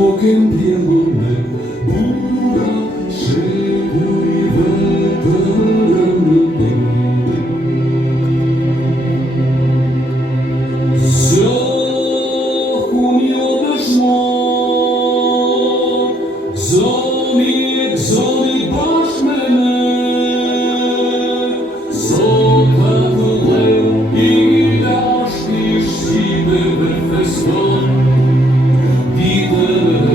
tokën pjellur me bura, shekujve të rëndë. Zjohun jo dëshmor, gëzoni bashkë me ne, sot atë leu i dashni shqipeve feston ditën e re.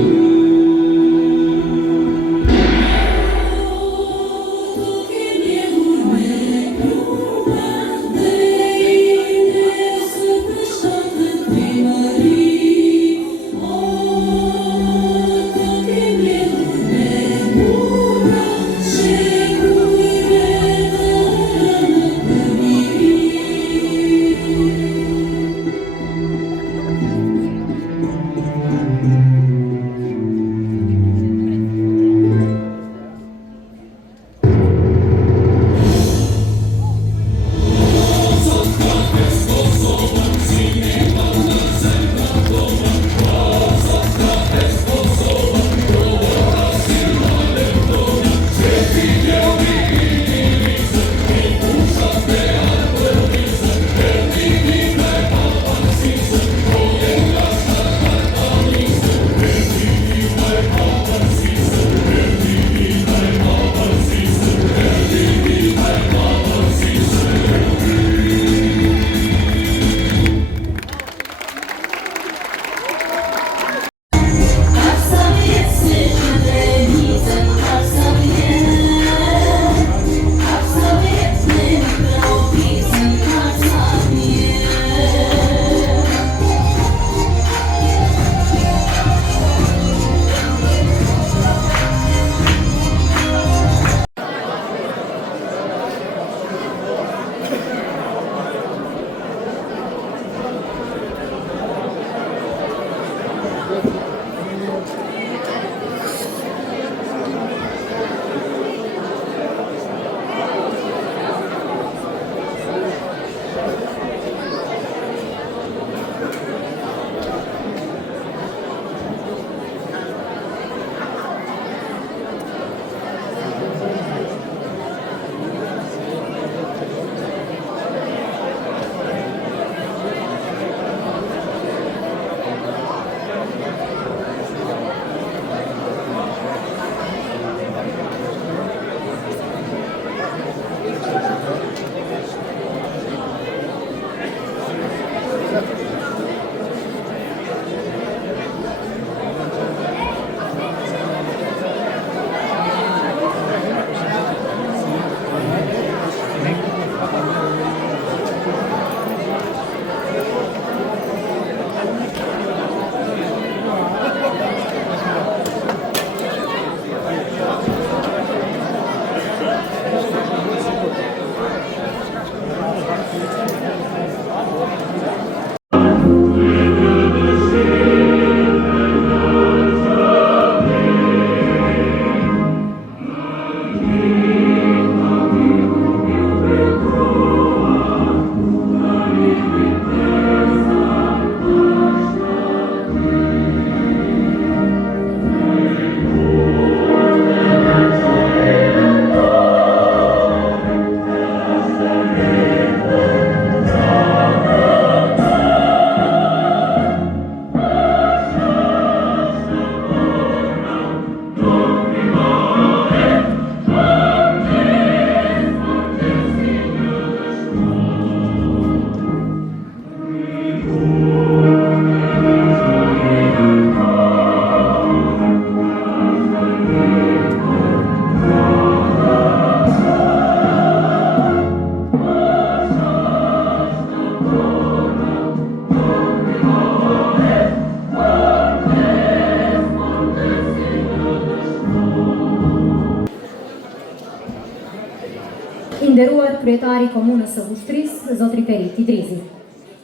I nderuar kryetari i Komunës së Vushtrisë, zotri Ferit Idrizi.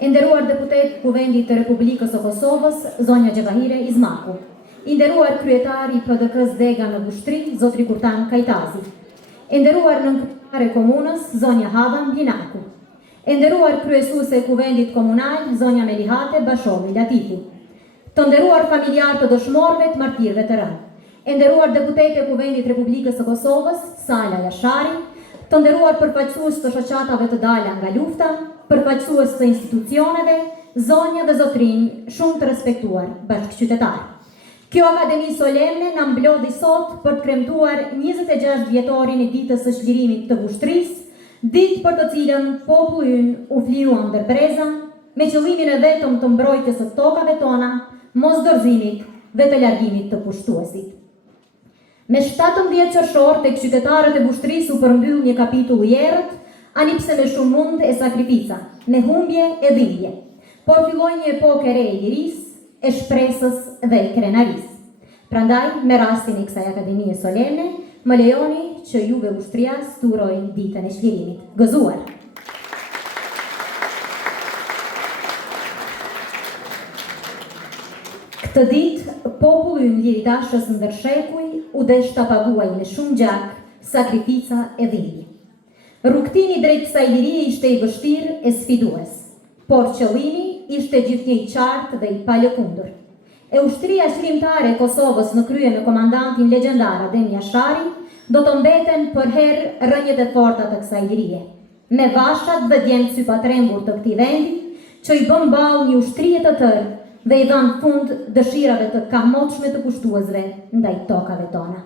I nderuar deputet Kuvendit të Republikës së Kosovës, zonja Gjevahire Izmaku. I nderuar kryetari i PDK-s Dega në Vushtri, zotri Kurtan Kajtazi. I nderuar nënkryetare e Komunës, zonja Hava Mbinaku. I nderuar kryesuese e Kuvendit Komunal, zonja Melihate Bashovi Latifi. të nderuar familjar të dëshmorëve të martirëve të rënë, e nderuar deputete e Kuvendit Republikës së Kosovës, Sala Jashari, të nderuar përfaqësues të shoqatave të dala nga lufta, përfaqësues të institucioneve, zonja dhe zotrinj shumë të respektuar bashkëqytetarë. Kjo akademi solemne na mblodhi sot për të kremtuar 26 vjetorin e ditës së çlirimit të Vushtrisë, ditë për të cilën populli ynë u fliu ndër breza, me qëllimin e vetëm të mbrojtjes së tokave tona, mos dorëzimit dhe të largimit të pushtuesit. Me 17 qershor tek qytetarët e Vushtrisë u përmbyll një kapitull i errët, anipse me shumë mund e sakrifica, me humbje e dhimbje, por filloi një epokë e re e lirisë, e shpresës dhe e krenarisë. Prandaj, me rastin e kësaj akademie solemne, më lejoni që juve Ushtrias të uroj ditën e çlirimit. Gëzuar! Këtë ditë, populli ynë liridashës ndër shekuj u desh ta paguaj me shumë gjak, sakrifica e dhimbje. Rrugtimi drejt kësaj lirie ishte i vështirë e sfidues, por qëllimi ishte gjithnjë i qartë dhe i palëkundur. E ushtria çlirimtare e Kosovës në krye me komandantin legjendar Adem Jashari do të mbeten për herë rrënjët e forta të kësaj lirie, me vashat dhe djemt sypatrembur të këtij vendi, që i bën ballë një ushtrie të tërë dhe i dhan fund dëshirave të kamotshme të pushtuesve ndaj tokave tona.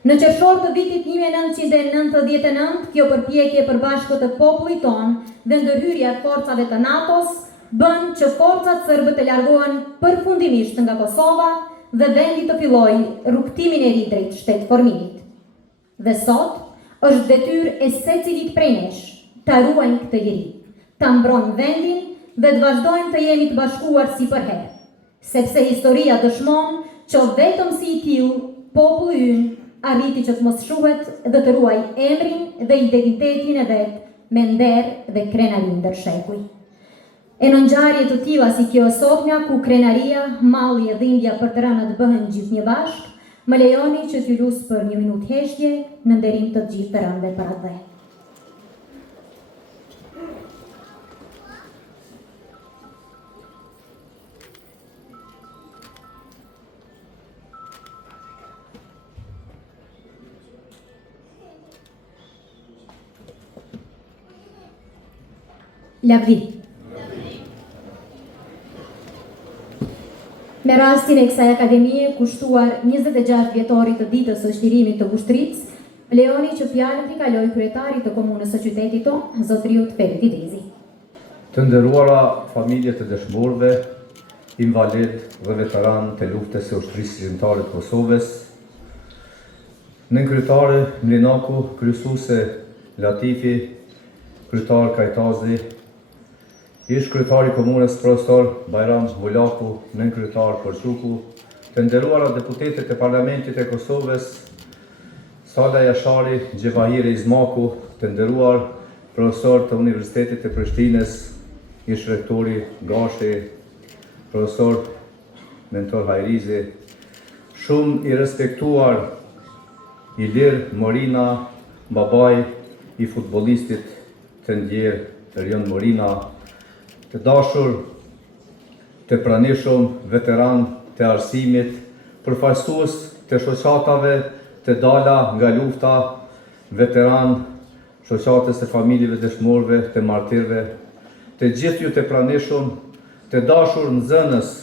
Në qershor të vitit 1999, kjo përpjekje e përbashkët të popullit ton dhe ndërhyrja e forcave të NATO-s bën që forcat serbe të largohen përfundimisht nga Kosova dhe vendi të fillojë rrugtimin e ri drejt shtetëformimit. Dhe sot është detyrë e secilit prej nesh ta ruajmë këtë liri, ta mbrojmë vendin dhe të vazhdojmë të jemi të bashkuar si përherë, sepse historia dëshmon që vetëm si i tillë populli ynë arriti që të mos shuhet dhe të ruaj emrin dhe identitetin e vet me nder dhe krenari ndër shekuj. E në ngjarje të tilla si kjo sotnja, ku krenaria, malli e dhimbja për të rënat bëhen gjithnjë bashk, më lejoni që t'ju lus për një minutë heshtje në nderim të gjithë të rëndve për atë. Lavdi. Me rastin e kësaj akademie kushtuar 26 vjetorit të ditës së çlirimit të Vushtrisë, lejoni që fjalën t'i kaloj kryetarit të komunës së qytetit tonë, zotriut Ferit Idrizi. Të nderuara familje të dëshmorëve, invalid dhe veteran të luftës së ushtrisë çlirimtare të Kosovës, nën kryetare Mlinaku, kryesuese Latifi, kryetar Kajtazi, ish kryetari komunës profesor Bajram Vulaku, nën kryetar Porçuku, të nderuara deputetët e Parlamentit e Kosovës, Sala Jashari, Gjevahiri Izmaku, të nderuar profesor të Universitetit të Prishtinës, ish rektori Gashi, profesor Mentor Hajrizi, shumë i respektuar Ilir Morina, babaj i futbollistit të ndjer Erion Morina, të dashur, të pranishëm, veteran të arsimit, përfaqësues të shoqatave të dala nga lufta, veteran shoqatës të familjeve dëshmorëve, të martirëve, të gjithë ju të pranishëm, të dashur nxënës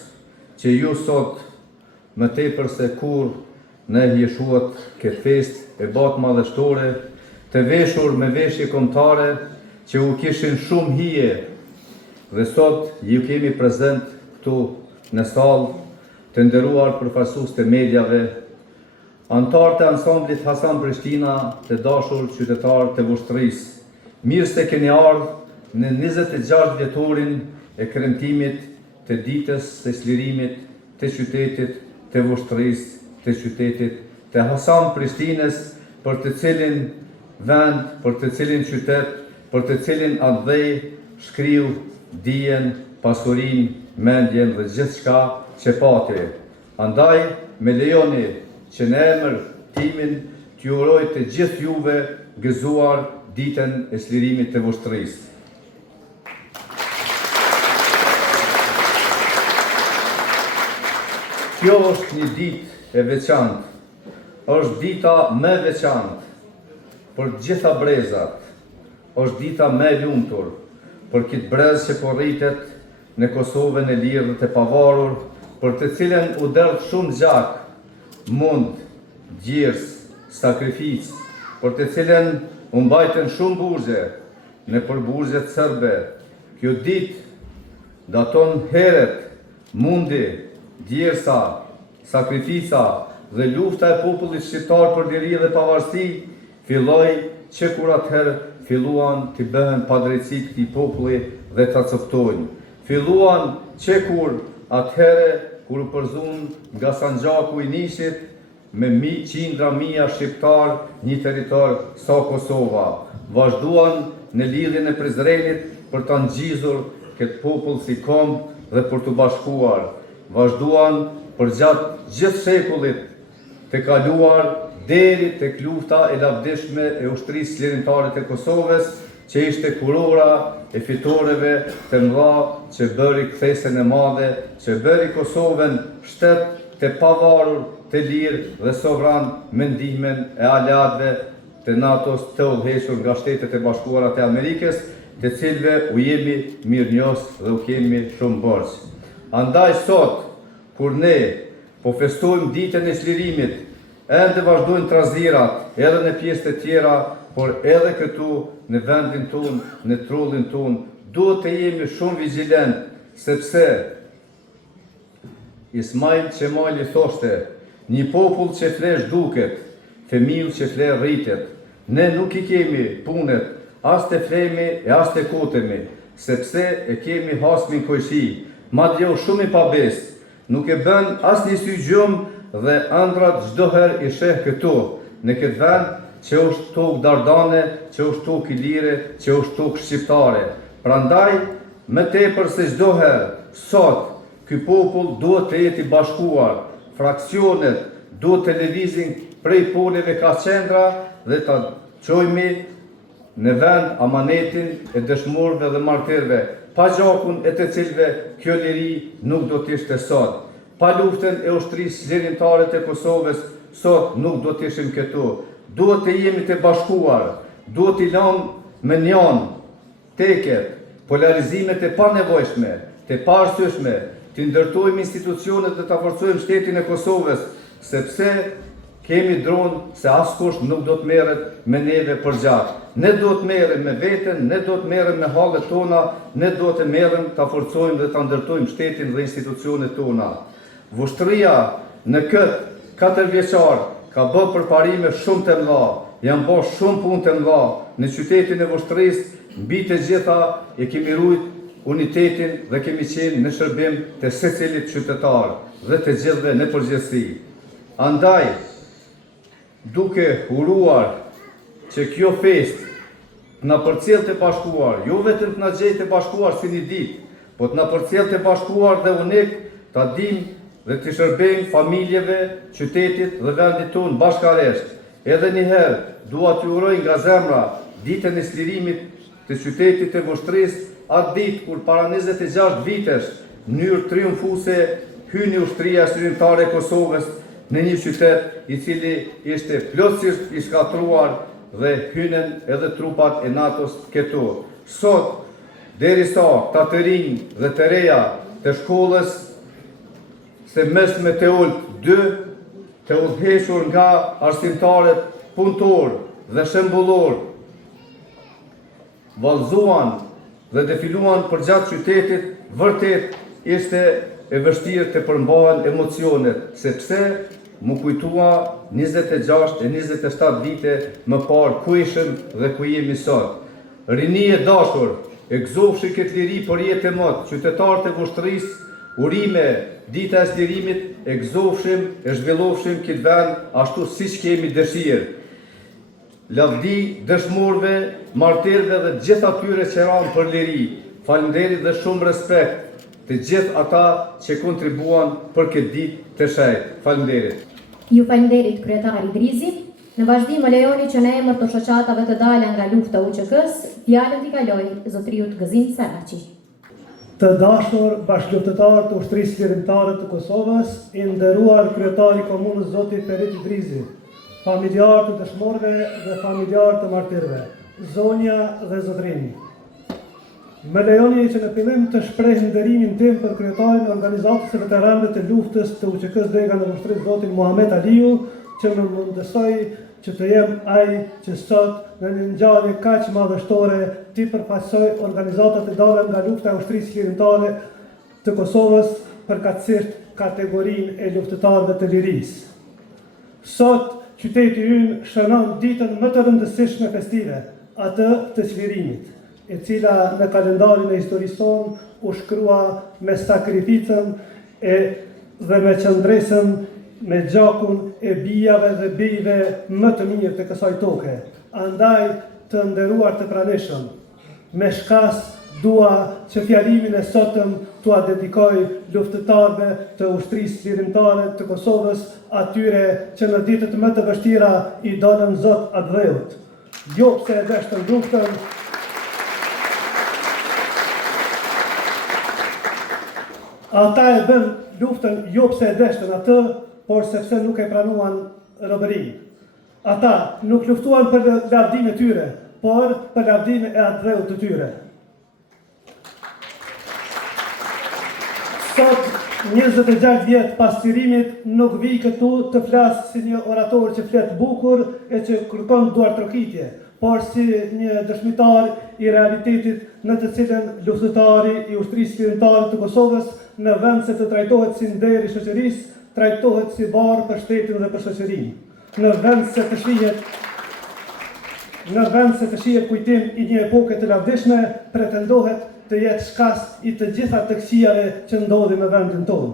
që ju sot më tepër se kur ne hjeshuat këtë fest e batë madhështore, të veshur me veshje kombëtare që u kishin shumë hije dhe sot ju kemi prezent këtu në sallë, të nderuar përfaqësues të mediave, antar të ansamblit Hasan Prishtina, të dashur qytetar të Vushtrisë. Mirë se keni ardhur në 26 vjetorin e kremtimit të ditës së çlirimit të qytetit të Vushtrisë, të qytetit të Hasan Prishtinës, për të cilin vend, për të cilin qytet, për të cilin andej shkriu dijen, pasurin, mendjen dhe gjithçka që pati. Andaj, me lejoni që në emër timin t'ju uroj të gjithë juve gëzuar ditën e çlirimit të Vushtrisë. Kjo është një ditë e veçantë, është dita më e veçantë për gjitha brezat, është dita më e lumtur për këtë brez që po rritet në Kosovën e lirë dhe të pavarur, për të cilën u derdh shumë gjak, mund, gjirës, sakrificë, për të cilën u mbajtën shumë burgje në përburgjet serbe. Kjo ditë daton heret, mundi, djersa, sakrifica dhe lufta e popullit shqiptar për liri dhe pavarësi filloi që kur atëherë filluan të bëhen padrejtësi këtij populli dhe ta coftojnë. Filluan që kur atëherë kur u përzun nga Sanxhaku i Nishit me qindra mijë shqiptar një territor sa Kosova. Vazhduan në lidhjen e Prizrenit për ta ngjizur këtë popull si kom dhe për të bashkuar. Vazhduan për gjatë gjithë shekullit të kaluar deri tek lufta e lavdishme e ushtrisë lirimtare të Kosovës, që ishte kurora e fitoreve të mëdha që bëri kthesën e madhe, që bëri Kosovën shtet të pavarur, të lirë dhe sovran me ndihmën e aleatëve të NATO-s të udhëhequr nga Shtetet e Bashkuara të Amerikës, të cilëve u jemi mirënjohës dhe u kemi shumë borxh. Andaj sot, kur ne po festojmë ditën e çlirimit, ende vazhdojnë trazirat edhe në pjesë të tjera, por edhe këtu në vendin tonë, në trullin tonë, duhet të jemi shumë vigjilent, sepse Ismail Qemali thoshte, një popull që fle zhduket, fëmiu që fle rritet. Ne nuk i kemi punet, as të flemi e as të kotemi, sepse e kemi hasmin kojshi, madje shumë i pabes, nuk e bën as një sy gjumë dhe ëndrat çdo herë i sheh këtu, në këtë vend që është tokë dardane, që është tokë ilire, që është tokë shqiptare. Prandaj, më tepër se çdo herë, sot, ky popull duhet të jetë i bashkuar, fraksionet duhet të lëvizin prej poleve ka qendra dhe ta çojmë në vend amanetin e dëshmorëve dhe martirëve, pa gjakun e të cilëve kjo liri nuk do të ishte sot. Pa luftën e ushtrisë lirimtare të Kosovës, sot nuk do të ishim këtu. Duhet të jemi të bashkuar, duhet të lëmë me njën teket, polarizimet e panevojshme, të paarsyeshme, të ndërtojmë institucionet dhe të forcojmë shtetin e Kosovës, sepse kemi dronë se askush nuk do të merret me neve për gjak. Ne do të merrem me veten, ne do të merrem me hallet tona, ne do të merrem ta forcojmë dhe ta ndërtojmë shtetin dhe institucionet tona. Vushtria në këtë 4 vjeçar ka bërë përparime shumë të mëdha, janë bërë shumë punë të mëdha në qytetin e Vushtrisë, mbi të gjitha e kemi ruajtur unitetin dhe kemi qenë në shërbim të secilit qytetar dhe të gjithëve në përgjithësi. Andaj, duke uruar që kjo fest na përcjell të bashkuar, jo vetëm të na gjejë të bashkuar si një ditë, po të na përcjell të bashkuar dhe unik ta dimë dhe të shërbejmë familjeve, qytetit dhe vendit tonë bashkaresht. Edhe njëherë, dua t'ju uroj nga zemra ditën e çlirimit të qytetit të Vushtrisë, atë ditë kur para 26 vitesh, në mënyrë triumfuese hyni ushtria lirimtare e Kosovës në një qytet i cili ishte plotësisht i shkatruar dhe hynën edhe trupat e NATO-s këtu. Sot, derisa ta të rinj dhe të reja të shkollës se mesme të ullët 2 të udhëhequr nga arsimtarët punëtor dhe shembullor, vallëzuan dhe defiluan për gjatë qytetit, vërtet ishte e vështirë të përmbahen emocionet, sepse mu kujtua 26 e 27 vite më parë ku ishëm dhe ku jemi sot. Rini e dashur, e gëzofshi këtë liri për jetë e mëtë, qytetarët e Vushtrisë, urime, dita e çlirimit, e gëzofshim, e zhvillofshim këtë vend ashtu siç kemi dëshirë. Lavdi dëshmorëve, martirëve dhe gjithë atyre që ranë për liri, faleminderit dhe shumë respekt të gjithë ata që kontribuan për këtë ditë të shenjtë. Faleminderit. Ju falenderit kryetari Drizi. Në vazhdim më lejoni që në emër të shoqatave të dalë nga lufta UÇK-s, fjalën t'i kaloj zotriut Gëzim Saraçi. Të dashur bashkëluftëtar të ushtrisë lirimtare të Kosovës, i nderuar kryetari i komunës zoti Pereti Drizi, familjar të dëshmorëve dhe familjar të martirëve, zonja dhe zotrinj. Më lejoni që në fillim të shpreh nderimin tim për kryetarin e organizatës së veteranëve të luftës të UÇK-s Dega në ushtrisë zotin Muhamet Aliu, që më mundësoi që të jem ai që sot në një ngjarje kaq madhështore ti përfaqësoj organizatat e dala nga lufta e ushtrisë lirimtare të Kosovës, përkatësisht kategorinë e luftëtarëve të lirisë. Sot qyteti ynë shënon ditën më të rëndësishme festive, atë të çlirimit, e cila në kalendarin e historisë tonë u shkrua me sakrificën dhe me qëndresën me gjakun e bijave dhe bijve më të mirë të kësaj toke. Andaj të nderuar të pranishëm, me shkas dua që fjalimin e sotëm t'ua dedikoj luftëtarëve të ushtrisë lirimtare të Kosovës, atyre që në ditët më të vështira i dolën Zot atë dheut. Jo pse e deshtën luftën, ata e bën luftën jo pse e deshtën atë, por sepse nuk e pranuan robërinë. Ata nuk luftuan për lavdinë e tyre, por për lavdinë e atë dheut të tyre. Sot, 26 vjet pas çlirimit, nuk vi këtu të flas si një orator që flet bukur e që kërkon duartrokitje, por si një dëshmitar i realitetit në të cilën luftëtari i ushtrisë lirimtare të Kosovës, në vend se të trajtohet si nder i shoqërisë, trajtohet si barë për shtetin dhe për shoqërinë. Në vend se të shihet kujtim i një epoke të lavdishme, pretendohet të jetë shkas i të gjitha të këqijave që ndodhin në vendin tonë.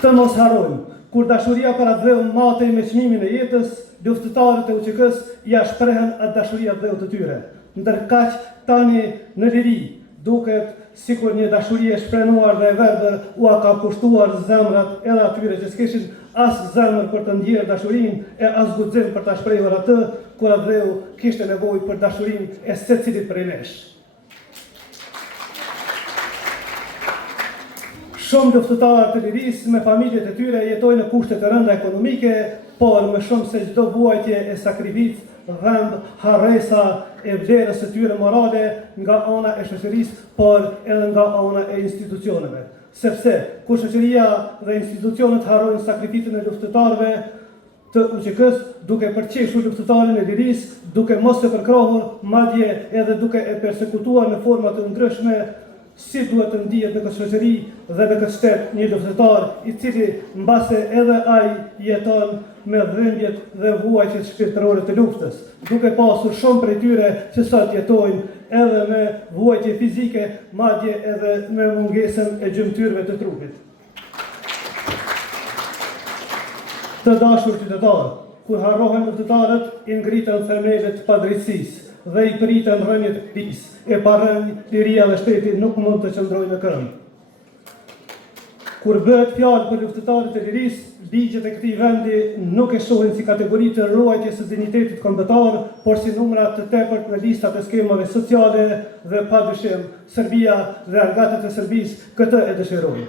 Të mos harrojmë, kur dashuria për atë dheu matej me çmimin e jetës, luftëtarët e UÇK-s ja shprehen atë dashuria të dheut të tyre. Ndërkaq tani në liri duket sikur një dashuri e shprenuar dhe e verbër ua ka pushtuar zemrat edhe atyre që s'kishin as zemër për të ndjerë dashurinë e as guxim për ta shprehur atë, kur atë dheu kishte nevojë për dashurinë e secilit prej nesh. Shumë luftëtarë të lirisë me familjet e tyre jetojnë në kushte të rënda ekonomike, por më shumë se çdo vuajtje e sakrificë, dhëmb, harresa e vlerës së tyre morale nga ana e shoqërisë, por edhe nga ana e institucioneve. Sepse kur shoqëria dhe institucionet harrojnë sakrificën e luftëtarëve të UÇK-s, duke përqeshur luftëtarin e lirisë, duke mos e përkrahur, madje edhe duke e persekutuar në forma të ndryshme, si duhet të ndihet në këtë shoqëri dhe në këtë shtet një luftëtar i cili mbase edhe ai jeton me dhimbjet dhe vuajtjet shpirtërore të luftës, duke pasur shumë prej tyre që sot jetojnë edhe me vuajtje fizike, madje edhe me mungesën e gjymtyrëve të trupit. Të dashur qytetarë, kur harrohen luftëtarët, i ngritën themelet padrejtësisë dhe i pritën rënjet e lisë, e pa rënj, liria dhe shteti nuk mund të qëndrojnë në këmbë. Kur bëhet fjalë për luftëtarët e lirisë, ligjet e këtij vendi nuk e shohin si kategori të ruajtjes së dinjitetit kombëtar, por si numra të tepërt në listat e skemave sociale dhe padyshim Serbia dhe argatët e Serbisë këtë e dëshirojnë.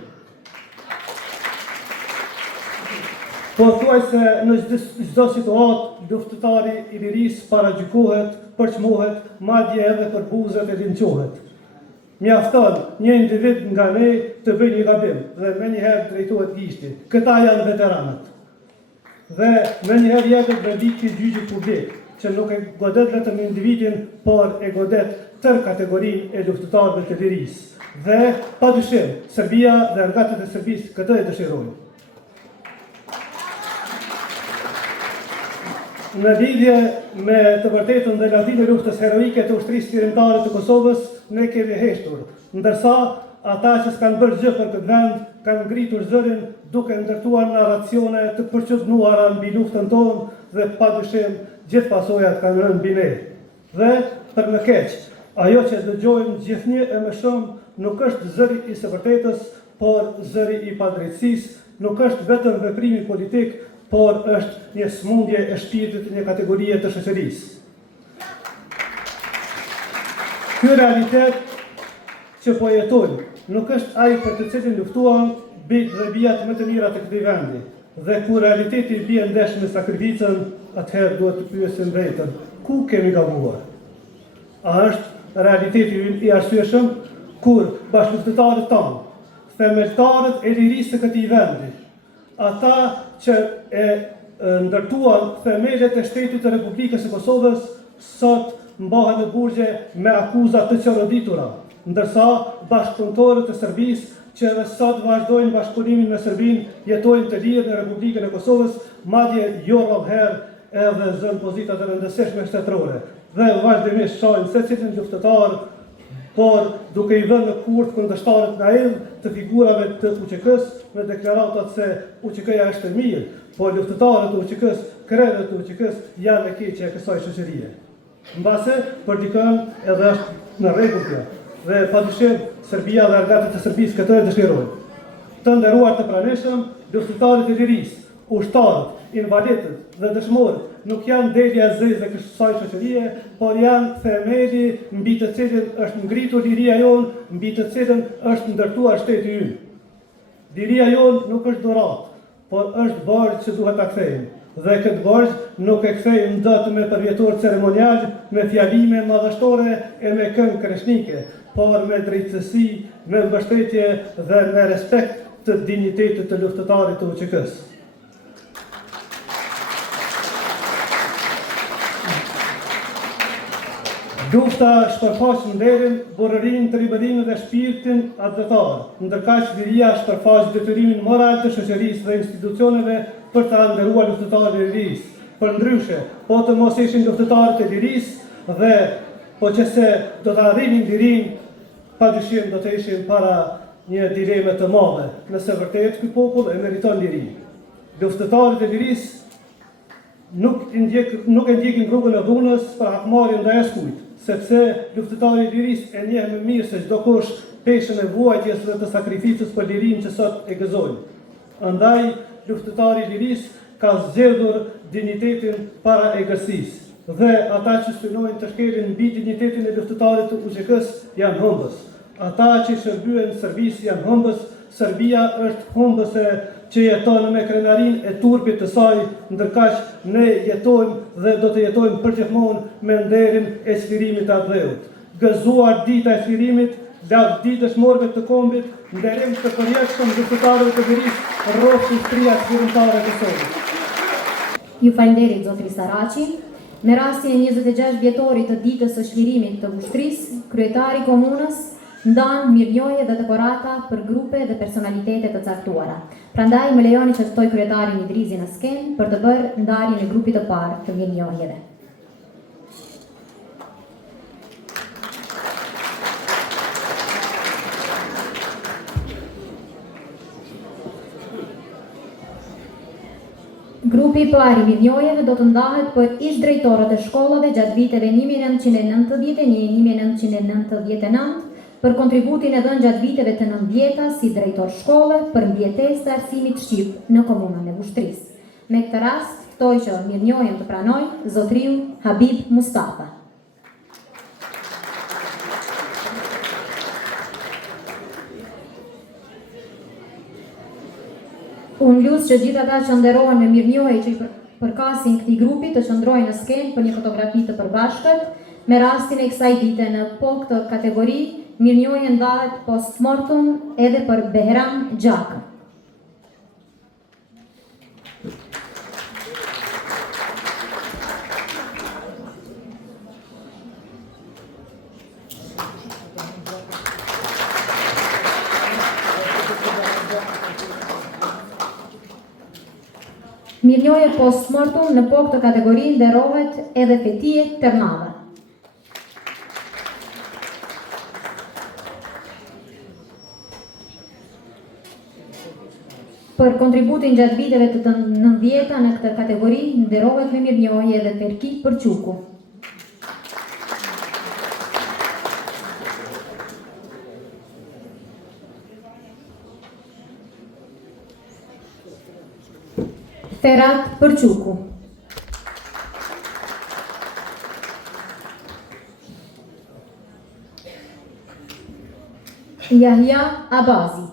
Po thuajse në çdo situatë luftëtari i lirisë paragjykohet, përçmohet, madje edhe për buzët e linçohet. Mjafton një individ nga ne të bëjë një gabim dhe menjëherë drejtohet gishti. Këta janë veteranët. Dhe menjëherë jepet verdikti gjyqit publik, që nuk e godet vetëm individin, por e godet tërë kategorinë e luftëtarëve të lirisë. Dhe padyshim, Serbia dhe argatët e Serbisë këtë e dëshirojnë. Në lidhje me të vërtetën dhe lavdinë e luftës heroike të ushtrisë lirimtare të Kosovës, ne kemi heshtur, ndërsa ata që s'kanë bërë gjë për këtë vend, kanë ngritur zërin duke ndërtuar narracione të përqudhnuara mbi luftën tonë dhe padyshim gjithë pasojat kanë rënë mbi ne. Dhe për më keq, ajo që dëgjojmë gjithnjë e më shumë nuk është zëri i së vërtetës, por zëri i padrejtësisë, nuk është vetëm veprimi politik, por është një smundje e shpirtit, një kategorie të shoqërisë. Ky realitet që po jetojmë nuk është ai për të cilin luftuan bijtë dhe bijat më të mira të këtij vendi. Dhe kur realiteti bie ndesh me sakrificën, atëherë duhet të pyesim vetën, ku kemi gabuar? A është realiteti i arsyeshëm kur bashkëluftëtarët tanë, themeltarët e lirisë të këtij vendi, ata që e ndërtuan themelet e shtetit të Republikës së Kosovës, sot mbahen në burgje me akuza të qoroditura, ndërsa bashkëpunëtorët e Serbisë që edhe sot vazhdojnë bashkëpunimin me Serbinë, jetojnë të lirë në Republikën e Kosovës, madje jo rrallëherë edhe zënë pozita të rëndësishme shtetërore. Dhe vazhdimisht shohim secilin luftëtar, por duke i vënë në kurth kundërshtarët naiv të figurave të UÇK-s me deklaratat se UÇK-ja është e mirë, por luftëtarët e UÇK-s, krevet e UÇK-s janë e keqe e kësaj shoqërie. Mbase për dikën edhe është në rregull kjo. Dhe padyshim Serbia dhe argatët e Serbisë këtë e dëshirojnë. Të nderuar të pranishëm, luftëtarët e lirisë, ushtarët, invalidët dhe dëshmorët nuk janë delja e zezë e kësaj shoqërie, por janë themeli mbi të cilin është ngritur liria jonë, mbi të cilin është ndërtuar shteti ynë. Liria jonë nuk është dhuratë, por është borxh që duhet ta kthejmë. Dhe këtë borxh nuk e kthejmë dot me përvjetor ceremonial, me fjalime madhështore e me këngë kreshnike, por me drejtësi, me mbështetje dhe me respekt të dinjitetit të luftëtarit të UÇK-s. Lufta shpërfaq nderin, burrërinë, tribërinë dhe shpirtin atëtar, ndërkaq liria shpërfaq detyrimin moral të shoqërisë dhe institucioneve për të nderuar luftëtarët e lirisë. Përndryshe, po të mos ishin luftëtarët e lirisë dhe po që se do të arrinin lirinë, padyshim do të ishim para një dileme të madhe, nëse vërtet ky popull e meriton lirinë. Luftëtarët e lirisë nuk e ndjekin rrugën e dhunës për hakmarrjen ndaj askujt, sepse luftëtari i lirisë e njeh më mirë se çdo kush peshën e vuajtjes dhe të sakrificës për lirinë që sot e gëzojnë. Andaj, luftëtari i lirisë ka zgjedhur dinjitetin para egërsisë. Dhe ata që synojnë të shkelin mbi dinjitetin e luftëtarit të UÇK-s janë humbës. Ata që shërbyen Serbisë janë humbës. Serbia është humbëse që jeton me krenarin e turpit të saj, ndërkaq ne jetojmë dhe do të jetojmë përgjithmonë me nderin e çlirimit të atdheut. Gëzuar dita e çlirimit, lavd ditë dëshmorëve të kombit, nderim të përjetshëm luftëtarëve të lirisë, rrofsh ushtria çlirimtare e Kosovës. Ju falenderit zotri Saraçi. Me rastin e 26 vjetorit të ditës së çlirimit të ushtrisë, kryetari i komunës ndan mirënjohje dhe dekorata për grupe dhe personalitete të caktuara. Prandaj më lejoni që të ftoj kryetarin Idrizi në skenë për të bërë ndarjen e grupit të parë të mirënjohjeve. Grupi i parë i mirënjohjeve do të ndahet për ish-drejtorët e shkollave gjatë viteve 1991-1999 për kontributin e dhënë gjatë viteve të 90-ta si drejtor shkolle për mbjetesë të arsimit shqip në komunën e Ushtrisë. Me këtë rast, ftoj që mirënjohjen të pranoj zotriu Habib Mustafa. Unë lusë që gjithë ata që nderohen me mirënjohje që i përkasin këtij grupi të qëndrojnë në skenë për një fotografi të përbashkët. Me rastin e kësaj dite në po këtë kategori, mirënjohje ndahet post mortem edhe për Behram Gjaka. Mirënjohje post mortem në po këtë kategori nderohet edhe Fetije Ternava. Për kontributin gjatë viteve të 90-ta në këtë kategori nderohet me mirënjohje edhe Ferki Përquku. Ferhat Përquku. Yahya Abazi.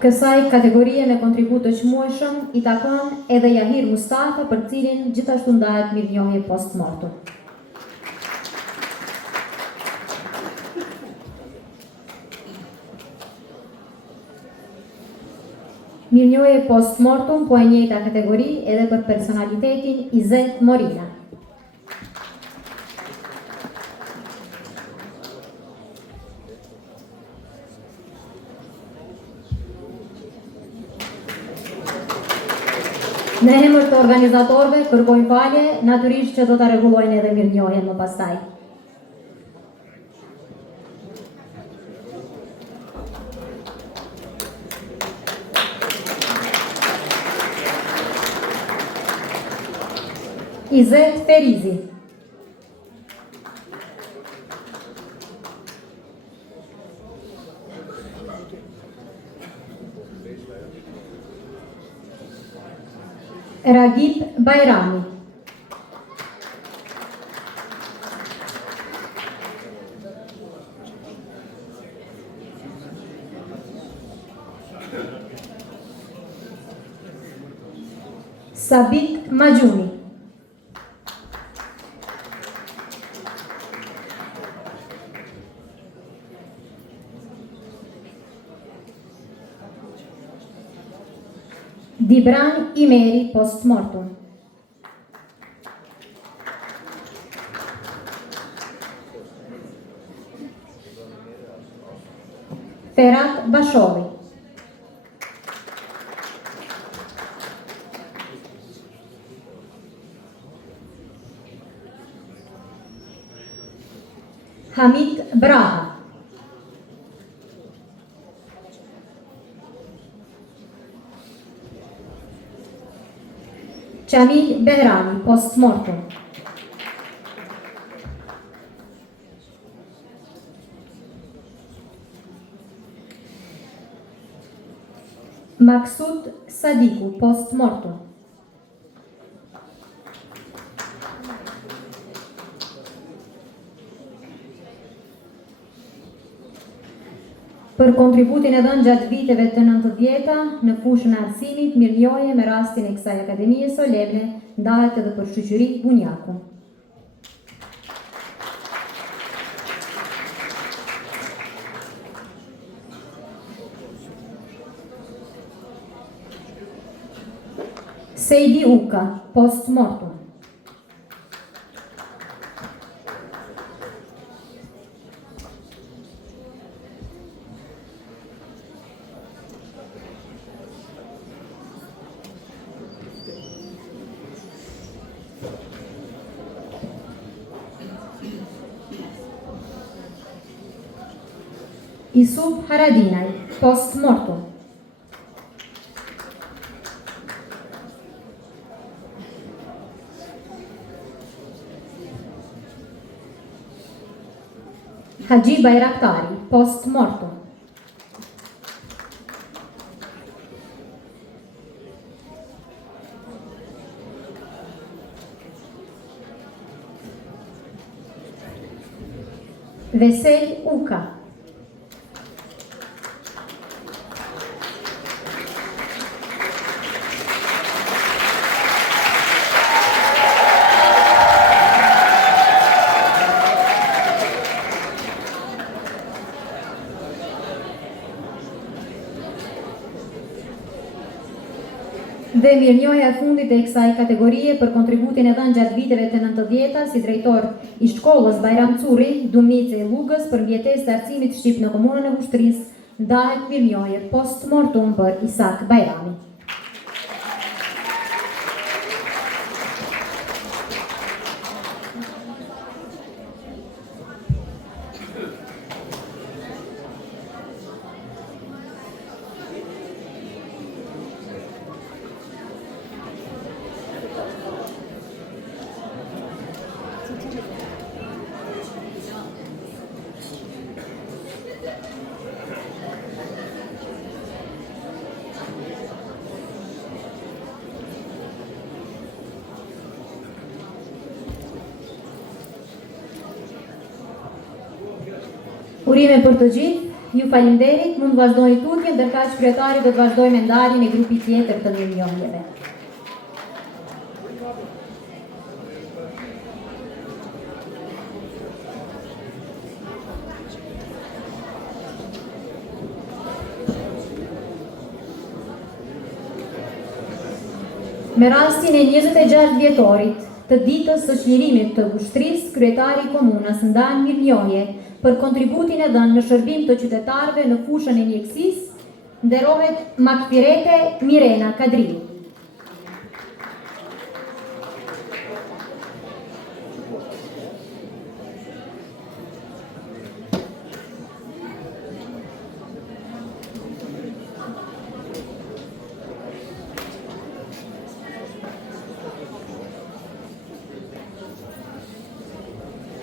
Kësaj kategorie me kontribut të çmueshëm i takon edhe Jahir Mustafa, për cilin gjithashtu ndahet mirënjohje post-mortem. Mirënjohje post-mortem po e njëjta kategori edhe për personalitetin Izet Morina. Në emër të organizatorëve kërkojmë falje, natyrisht që do ta rregullojnë edhe mirënjohjen më pastaj. Izet Ferizi. Ragip Bajrami. Sabit Majuni. Dibran Imeri post-mortem. Ferhat Bashovi. Hamid Braha. Chamil Behrami, post-mortem. Maksud Sadiku, post-mortem. Për kontributin e dhënë gjatë viteve të 90-ta në fushën e arsimit, mirënjohje me rastin e kësaj akademie solemne ndahet edhe për shoqëri Bunjaku. Sejdi Uka, post-mortem. Isub Haradinaj, post-mortem. Haji Bayraktari, post-mortem. Vesel Uka. Dhe mirënjohja e fundit e kësaj kategorie për kontributin e dhënë gjatë viteve të 90-ta si drejtor i shkollës Bajram Curi, Dumnice e Lugës për mbjetesë të arsimit shqip në komunën e Vushtrisë, ndahet mirënjohje post-mortem për Isak Bajrami. Urime për të gjithë, ju faleminderit, mund të vazhdojnë tutje, ndërkaq kryetari do të vazhdojë me ndarjen e grupit tjetër të mirënjohjeve. Me rastin e 26 vjetorit të ditës së çlirimit të ushtrisë, kryetari i komunës ndan mirënjohje për kontributin e dhënë në shërbim të qytetarëve në fushën e mjekësisë, nderohet Makfirete Mirena Kadriu.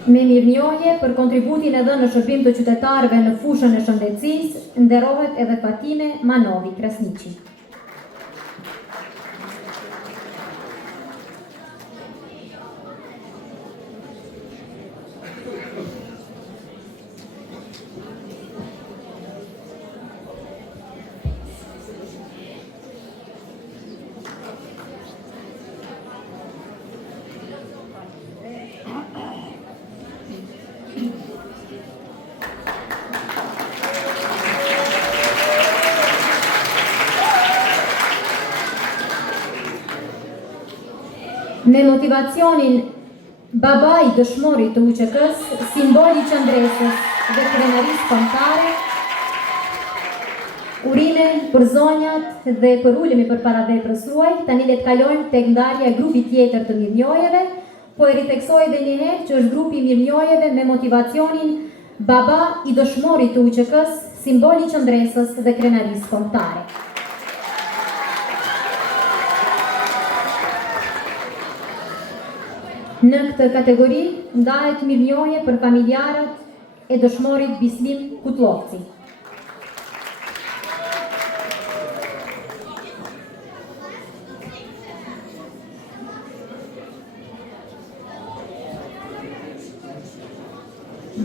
Me mirënjohje për kontributin e dhënë në shërbim të qytetarëve në fushën e shëndetësisë, nderohet edhe Fatime Manovi Krasniqi. Me motivacionin babai dëshmori të UÇK-s, simboli i qëndresës dhe krenarisë kombëtare, urime për zonjat dhe për ulemi për para veprës suaj, tani le të kalojmë tek ndarja e grupit tjetër të mirënjohjeve, po e ritheksoj edhe një herë që është grupi i mirënjohjeve me motivacionin baba i dëshmorit të UÇK-s, simboli i qëndresës dhe krenarisë kombëtare. Në këtë kategori ndahet mirënjohje për familjarët e dëshmorit Bislim Kutlovci.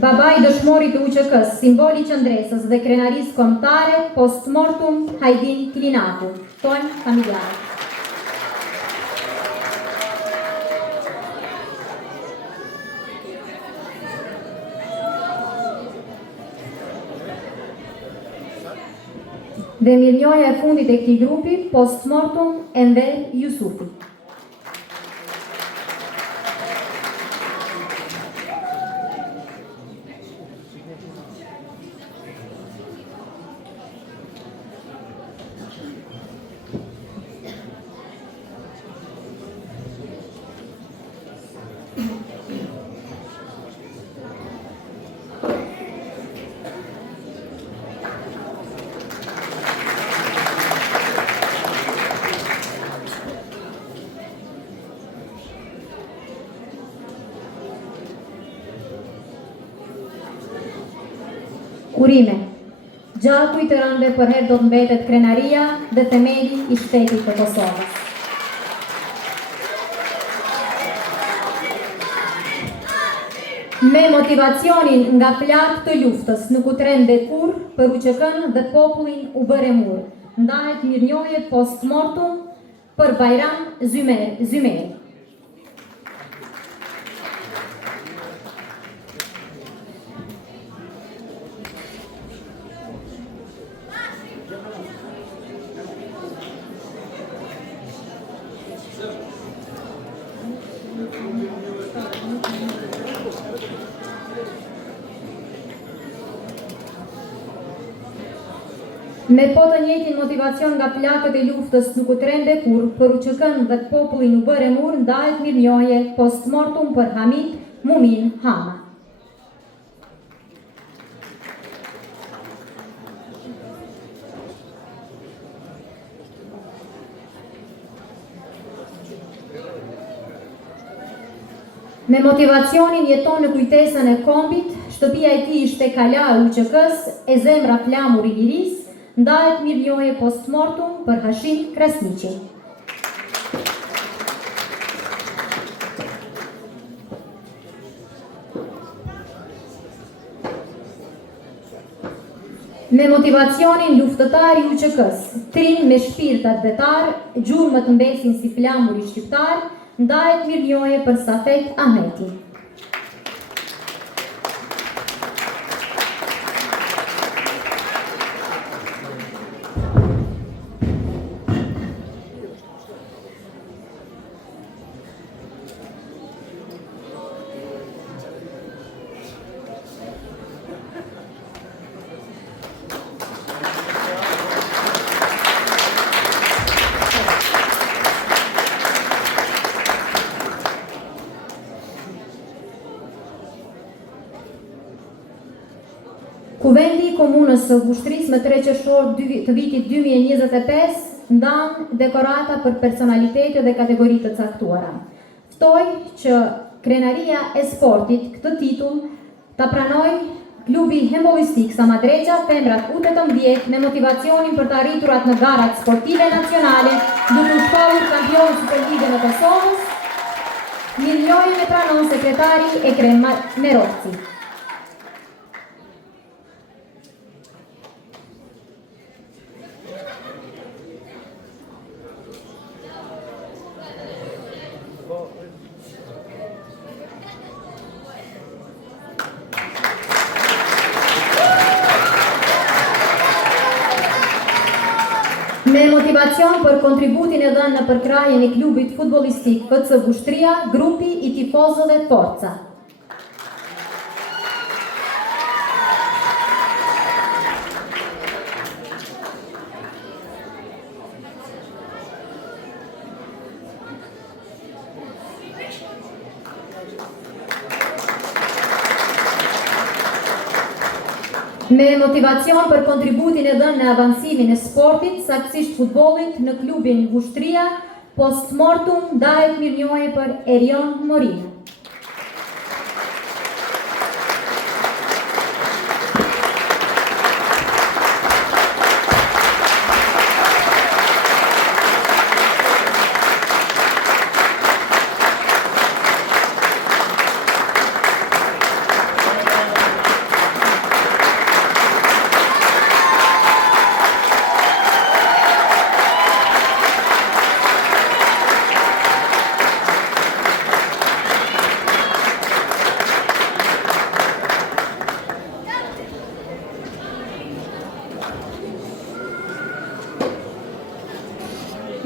Babai dëshmorit të UÇK-s, simboli i qëndresës dhe krenarisë kombëtare, postmortem Hajdin Klinaku. Ftojmë familjarët. Dhe mirënjohja e fundit e këtij grupi, postmortem Enver Yusufi. Urime. Gjaku i Tiranëve për herë do të mbetet krenaria dhe themeli i shtetit të Kosovës. Me motivacionin nga plak të luftës në Kutren dhe Kur, për UÇK-n dhe popullin u bërë mur, ndahet mirënjohje postmortem për Bajram Zymeri. Me po të njëjtin motivacion nga plakët e luftës në Kutren dhe Kur, për UÇK-n dhe popullin u bërë mur, ndahet mirënjohje postmortem për Hamid Mumin Hama. Me motivacionin jeton në kujtesën e kombit, shtëpia e tij ishte kala e UÇK-s, e zemra flamur i lirisë, ndahet mirënjohje postmortem për Hashim Krasniqi. Me motivacionin luftëtar i UÇK-s, trim me shpirtat betar, gjurmë të mbesin si flamuri shqiptar, ndahet mirënjohje për Safet Ahmeti. Kuvendi i Komunës së Ushtrisë më 3 qershor të vitit 2025 ndan dekorata për personalitete dhe kategori të caktuara. Ftoj që Krenaria e Sportit këtë titull ta pranoj klubi hembollistik Sama Drexha Femrat U18 me motivacionin për të arriturat në garat sportive nacionale, duke u shpallur kampion Superligë në Kosovës. Mirënjohje me pranon sekretari Ekrem Merovci. Me motivacion për kontributin e dhënë në përkrahjen e klubit futbollistik FC Ushtria, grupi i tifozëve Forca. Me motivacion për kontributin e dhënë në avancimin e sportit, saktësisht futbollit në klubin Ushtria, post mortum ndahet mirënjohje për Erion Morinë.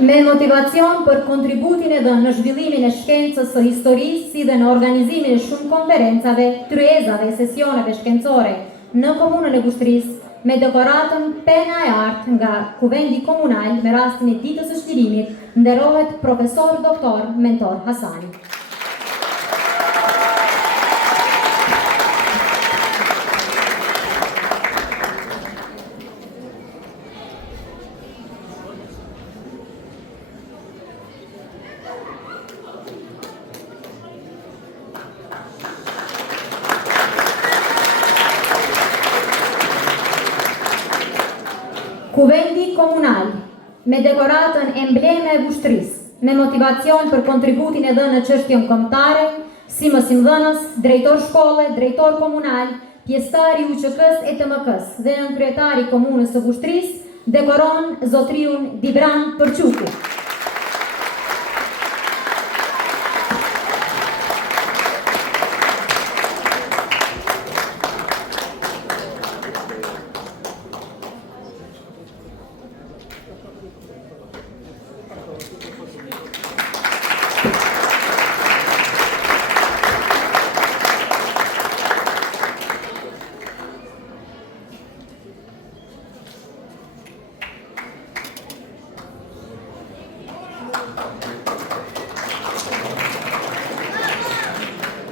Me motivacion për kontributin e dhënë në zhvillimin e shkencës së historisë, si dhe në organizimin e shumë konferencave, tryezave, sesioneve shkencore në komunën e Ushtrisë, me dekoratën Pena e Artë nga Kuvendi Komunal me rastin e ditës së shtirimit, nderohet profesor doktor Mentor Hasani. Kuvendi Komunal, me dekoratën Embleme e Ushtrisë, me motivacion për kontributin e dhënë në çështjen kombëtare, si mësimdhënës, drejtor shkolle, drejtor komunal, pjesëtari i UÇK-s e TMK-s dhe nënkryetari i Komunës së Ushtrisë, dekoron zotriun Dibran Përçuku.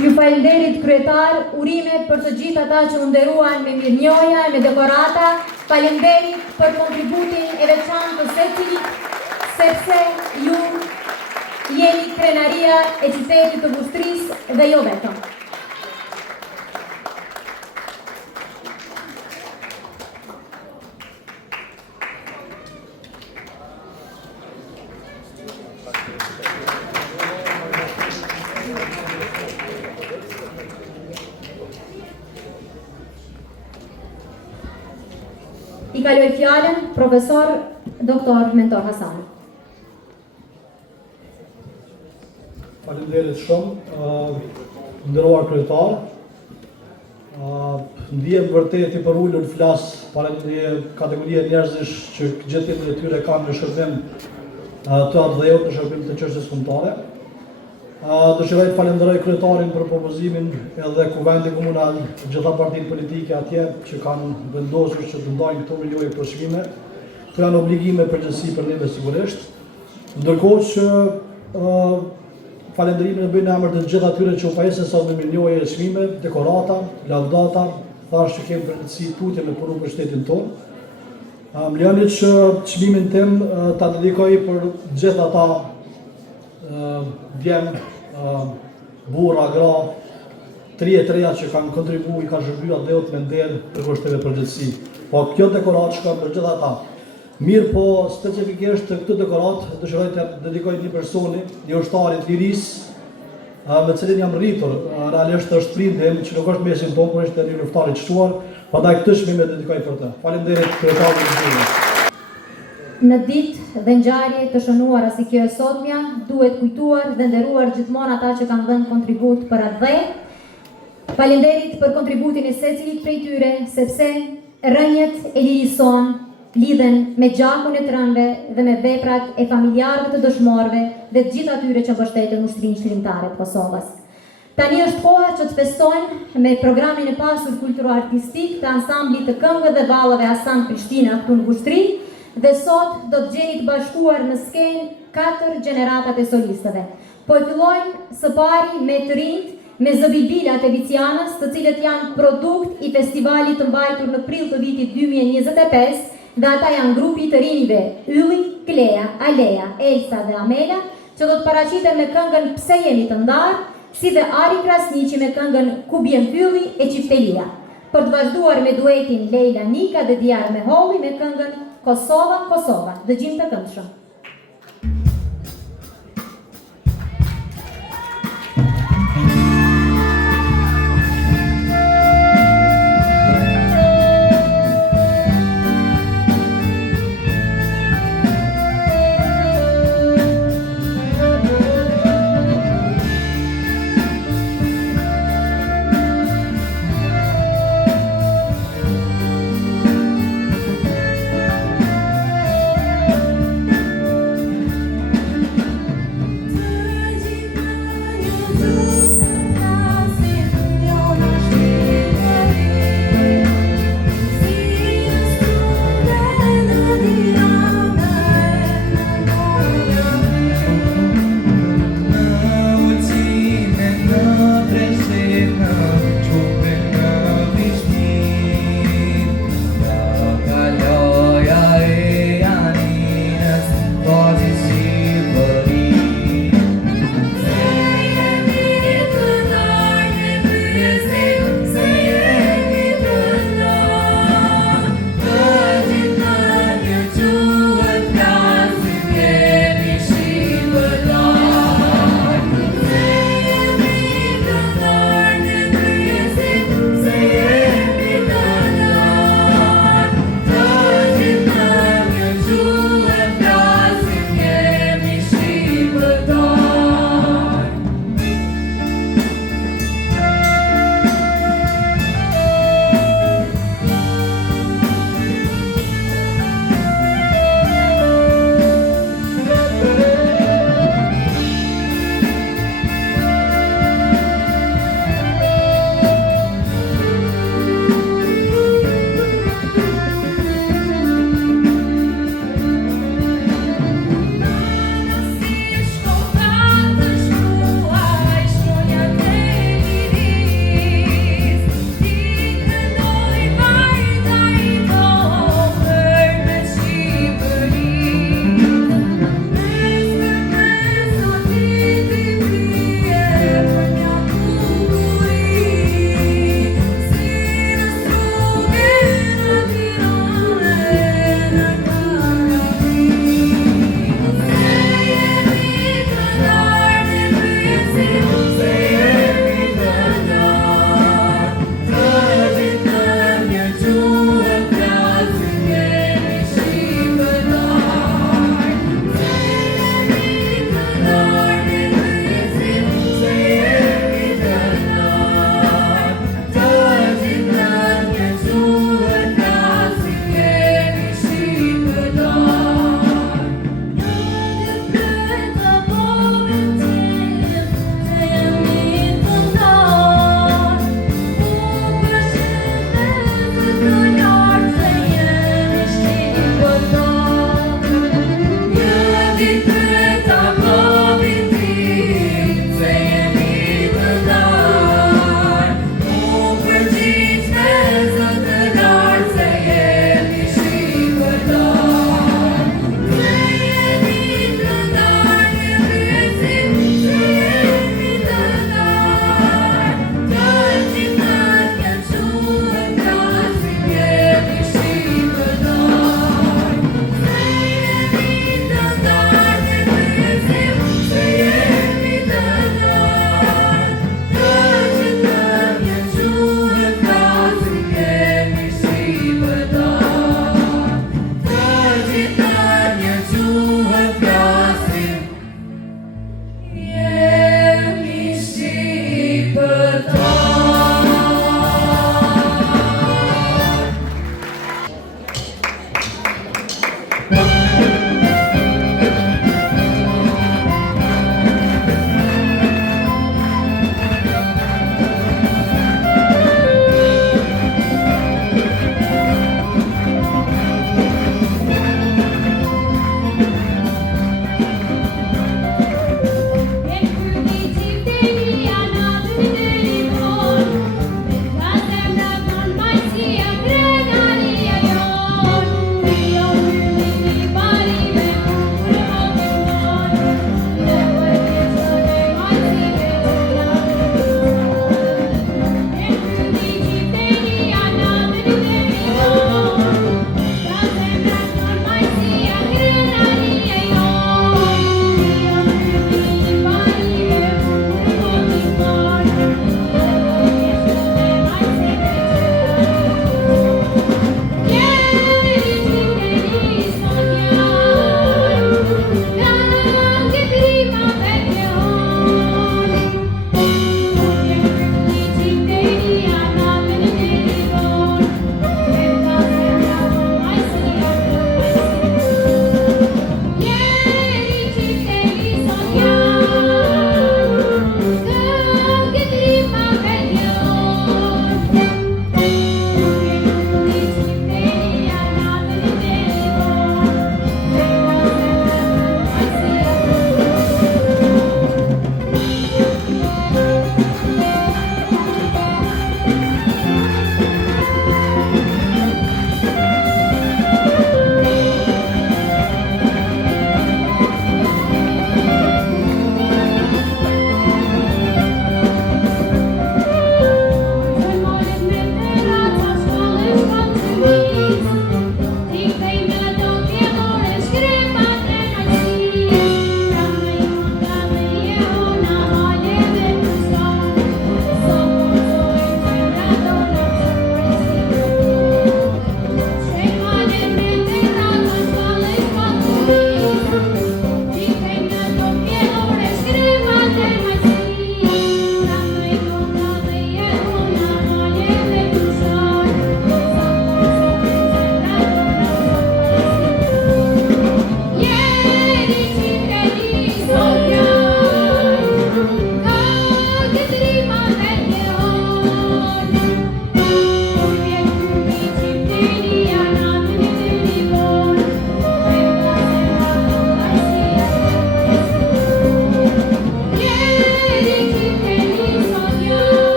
Ju falenderit kryetar, urime për të gjithë ata që u nderuan me mirënjohje, me dekorata, falenderit për kontributin e veçantë të secilit, sepse ju jeni krenaria e qytetit të Ushtrisë dhe jo vetëm. kaloj fjalën profesor doktor Mentor Hasani. Faleminderit shumë, nderuar kryetar. Ndihem vërtet i përullur flas para një kategorie njerëzish që gjithë e tyre kanë në shërbim të atë dhejot në shërbim të çështjes kombëtare. Dëshiroj të falenderoj kryetarin për propozimin edhe Kuvendi Komunal, gjitha partitë politike atje që kanë vendosur që të ndajnë këto milioj për çmime. Këto janë obligime përgjithësi për neve sigurisht. Ndërkohë që falenderimin e bëjnë në emër të gjithë atyre që u pajisën sot me milioj çmime, dekorata, lavdata, thash që kemi përgjithësi tutje me punu për shtetin tonë. Më lejoni që çmimin tim ta dedikoj për gjithë ata djem, burra, gra, treja që kanë kontribuar, i kanë shërbyr atë dhejot me nder për kushteve përgjithësi. Po kjo dekorat shkon për gjithë ata. Mirë po, specifikisht këtë dekorat dëshiroj të dedikoj një personi, një ushtarit lirisë, me cilin jam rritur, realisht është prindim që nuk është mesin tonë, por është një luftarit çtuar, prandaj këtë çmim e dedikoj për të. Faleminderit kryetarit. Në ditë dhe ngjarje të shënuara si kjo e sotmja, duhet kujtuar dhe nderuar gjithmonë ata që kanë dhënë kontribut për atë dhe. Faleminderit për kontributin e secilit prej tyre, sepse rënjet e lirison lidhen me gjakun e të rënëve dhe me veprat e familjarëve të dëshmorëve dhe të gjithë atyre që mbështeten ushtrinë shkrimtare të Kosovës. Tani është koha që të festojnë me programin e pasur kulturo-artistik të ansamblit të këngëve dhe vallave Hasan Prishtina këtu në Ushtri, dhe sot do të gjeni të bashkuar në skenë 4 gjeneratat e solistëve. Po e fillojmë së pari me të rinjt, me zëbilbilat e Vicianës, të cilët janë produkt i festivalit të mbajtur në prill të vitit 2025, dhe ata janë grupi të rinjve Ylli, Klea, Aleja, Elsa dhe Amela, që do të paraqiten me këngën Pse jemi të ndarë, si dhe Ari Krasniqi me këngën Ku bjen fylli e Çiftelia. Për të vazhduar me duetin Leila Nika dhe Diar Meholli me këngën Kosova, Kosova, dëgjim të këndshëm.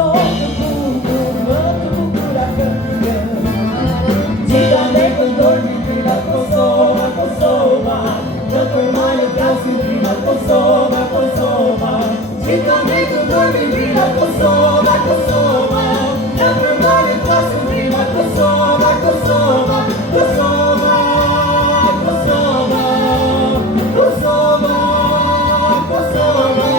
sot të bukur, më të bukura këngë. Gjitha ne këndojmë prima Kosova, Kosova, në përmale flasim prima Kosova, Kosova. Gjitha ne këndojmë prima Kosova, Kosova, në përmale flasim prima Kosova, Kosova, Kosova, Kosova, Kosova, Kosova.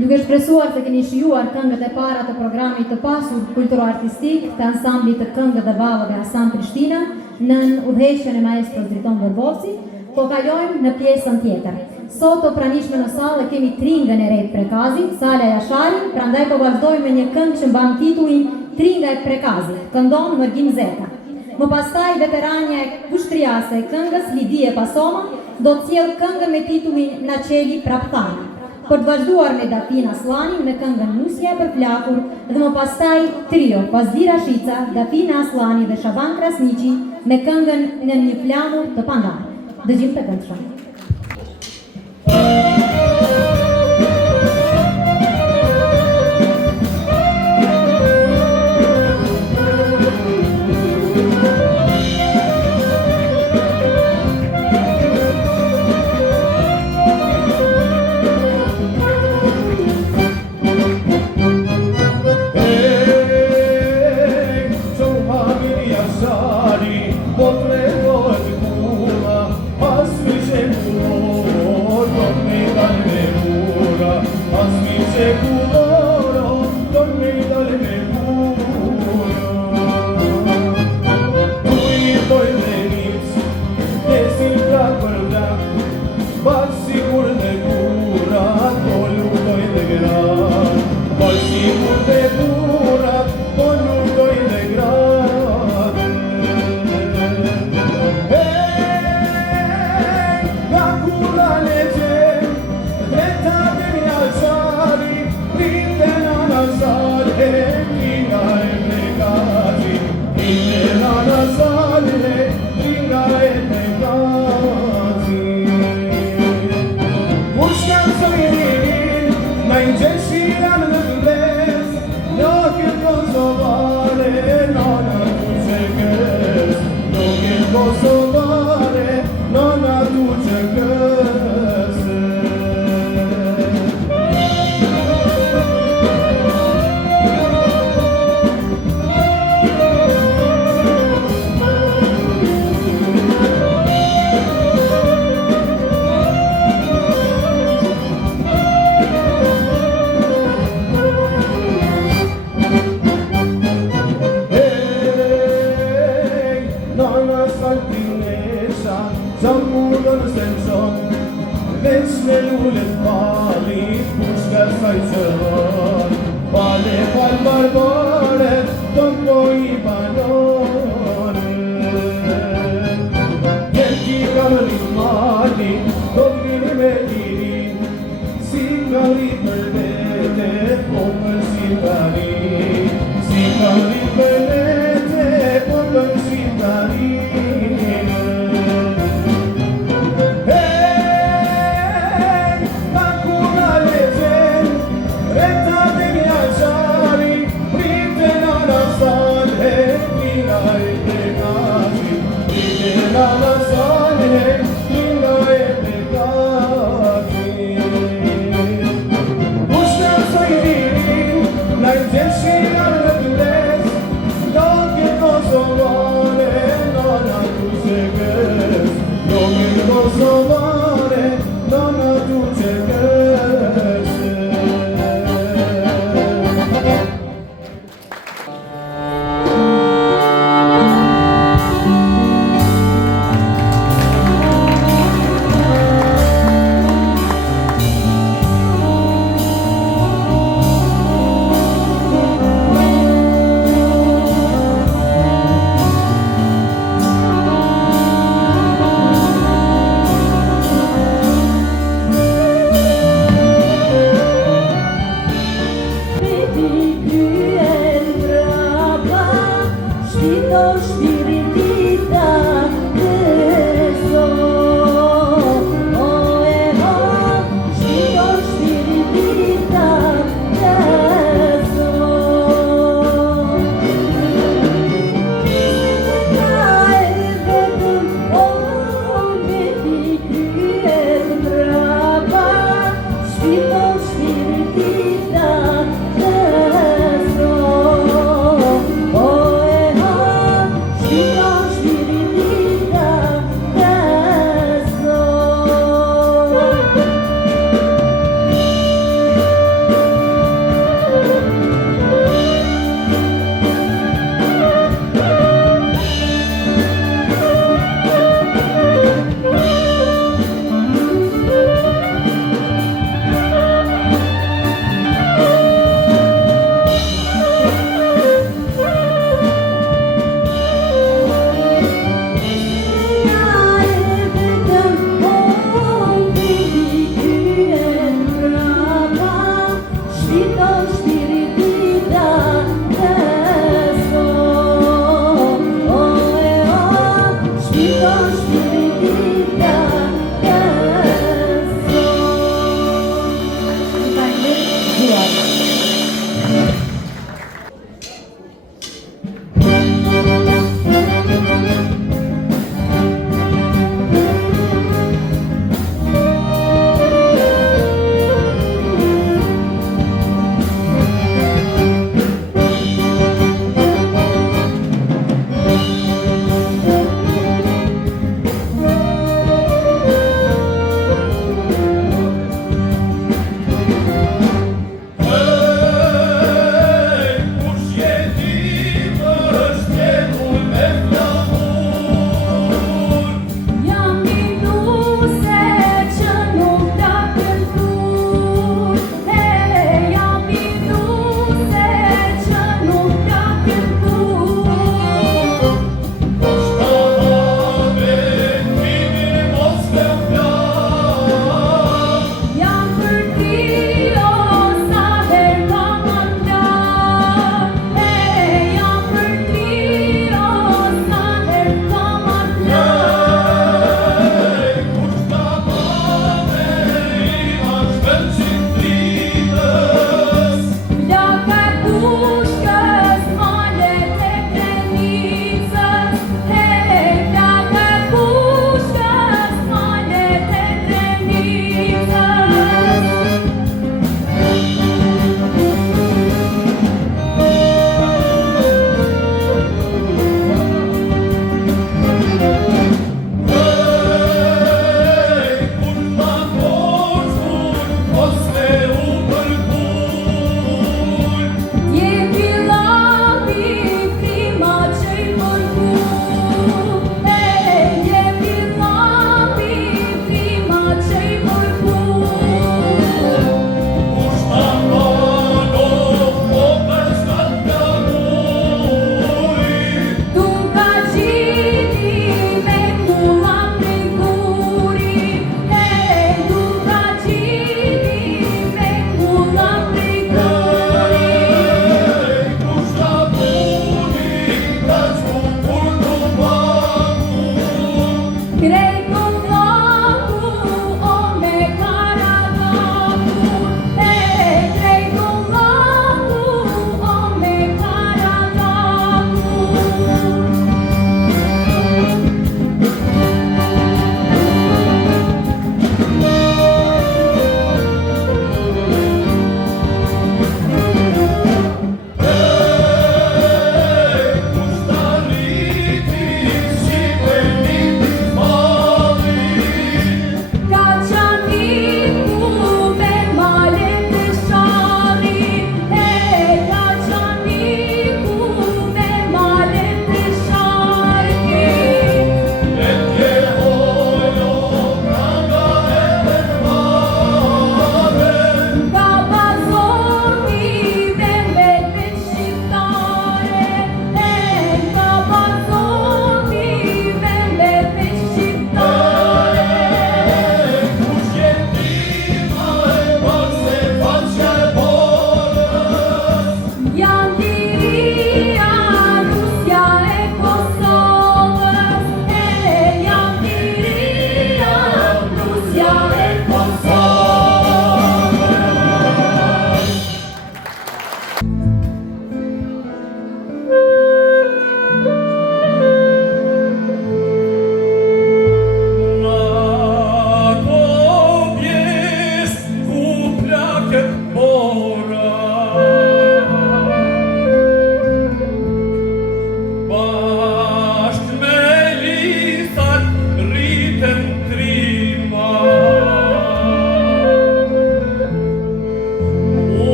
Duke shpresuar se keni shijuar këngët e para të programit të pasur kulturo-artistik të ansamblit të këngëve dhe vallëve Hasan Prishtina nën udhëheqjen e maestros Driton Borbosi, po kalojmë në pjesën tjetër. Sot të pranishme në salë kemi Tringën e re të Prekazit, Sala Jashari, prandaj po vazhdojmë me një këngë që mban titullin Tringa e Prekazit, këndon Mërgim Zeka. Më pastaj veterania e kushtriase e këngës Lidie Pasoma do të sjellë këngën me titullin Na qeli prapthana. Për të vazhduar me Dafin Aslani me këngën Musja për flakur dhe më pastaj trio Pazdira Shica, Dafin Aslani dhe Shaban Krasniqi me këngën Në një flamur të pandarë. Dëgjim të këndshëm.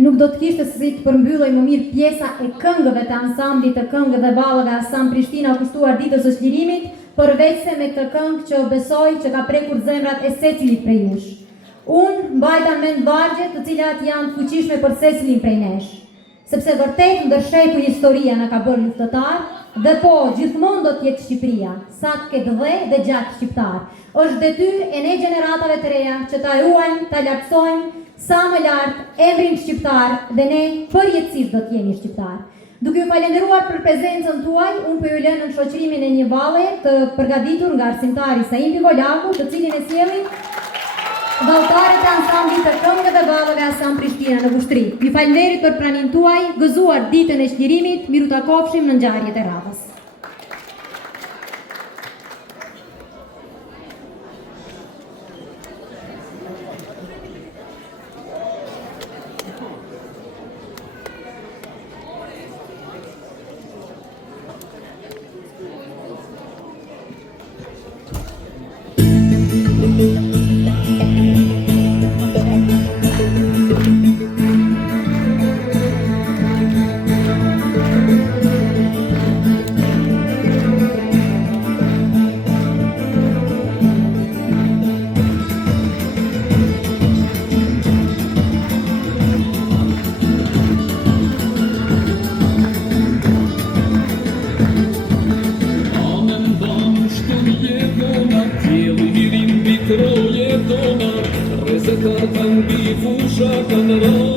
Nuk do të kishte si të përmbyllej më mirë pjesa e këngëve të ansamblit të këngëve dhe ballave Asam Prishtina kushtuar ditës së çlirimit, përveç se me këtë këngë që besoj që ka prekur zemrat e secilit prej jush. Unë mbajta në mend vargjet të cilat janë të fuqishme për secilin prej nesh, sepse vërtet ndërshetur historia na ka bërë luftëtar dhe po gjithmonë do të jetë Shqipëria, sa të ketë dhe gjatë shqiptar. Është detyrë e ne gjeneratave të reja që ta ruajmë, ta lartësojmë sa më lartë emrin shqiptar dhe ne përjetësisht do të jemi shqiptar. Duke ju falenderuar për prezencën tuaj, unë po ju lë në shoqërimin e një valle të përgatitur nga arsimtari Saim Pivolaku, të cilin e sjellin vallëtarët e ansamblit të këngëve dhe ballave Asam Prishtina në Vushtri. Ju falenderit për praninë tuaj, gëzuar ditën e çlirimit, miru takofshim në ngjarjet e radhës. Kartan bir fuşa kanara